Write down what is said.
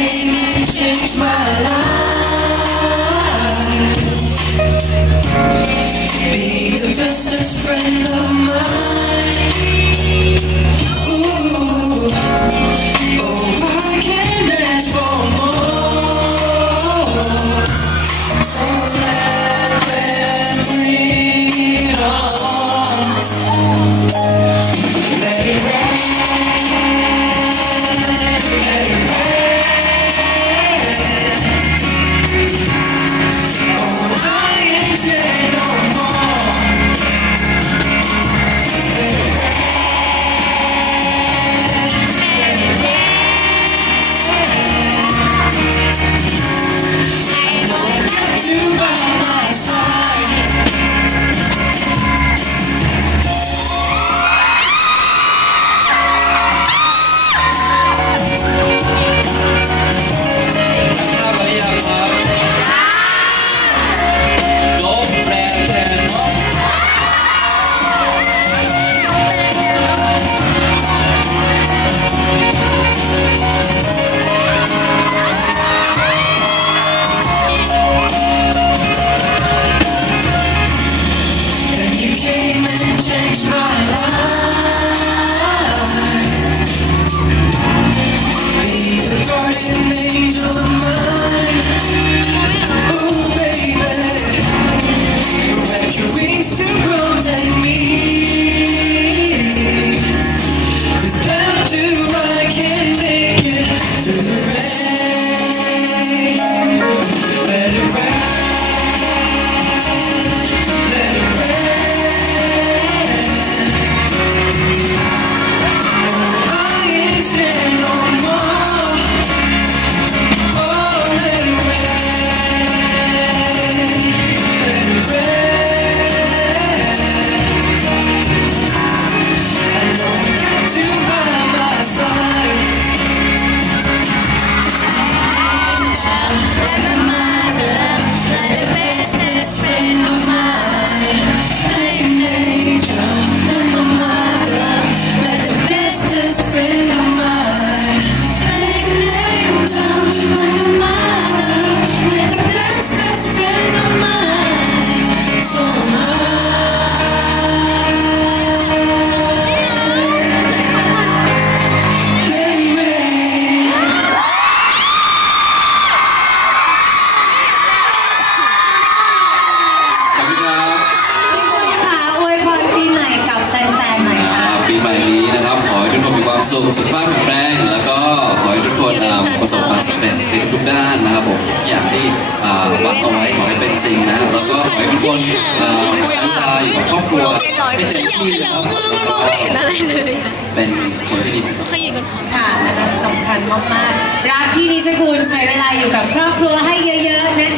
came and changed my life. Be the bestest friend of mine. Ooh, oh, I can't ask for more. So let them bring it on. Let it rain. Changed my life. Be the guardian angel of mine. Oh baby, wrap your wings to protect me. 'Cause without you I can't make it through the rain. Let it rain.ปีใหม่นี้นะครับขอให้ทุกคนมีความสุขสุขภาพแข็งแรงแล้วก็ขอให้ทุกคนประสบความสำเร็จในทุกๆด้านนะครับผมทุกอย่างที่หวังเอาไว้ขอให้เป็นจริงนะแล้วก็ขอให้ทุกคนใช้เวลาอยู่กับครอบครัวให้เต็มที่นะครับเป็นคนที่ดีที่สุดค่ะนะคะสำคัญมากๆรักพี่นิชคุณใช้เวลาอยู่กับครอบครัวให้เยอะๆนะ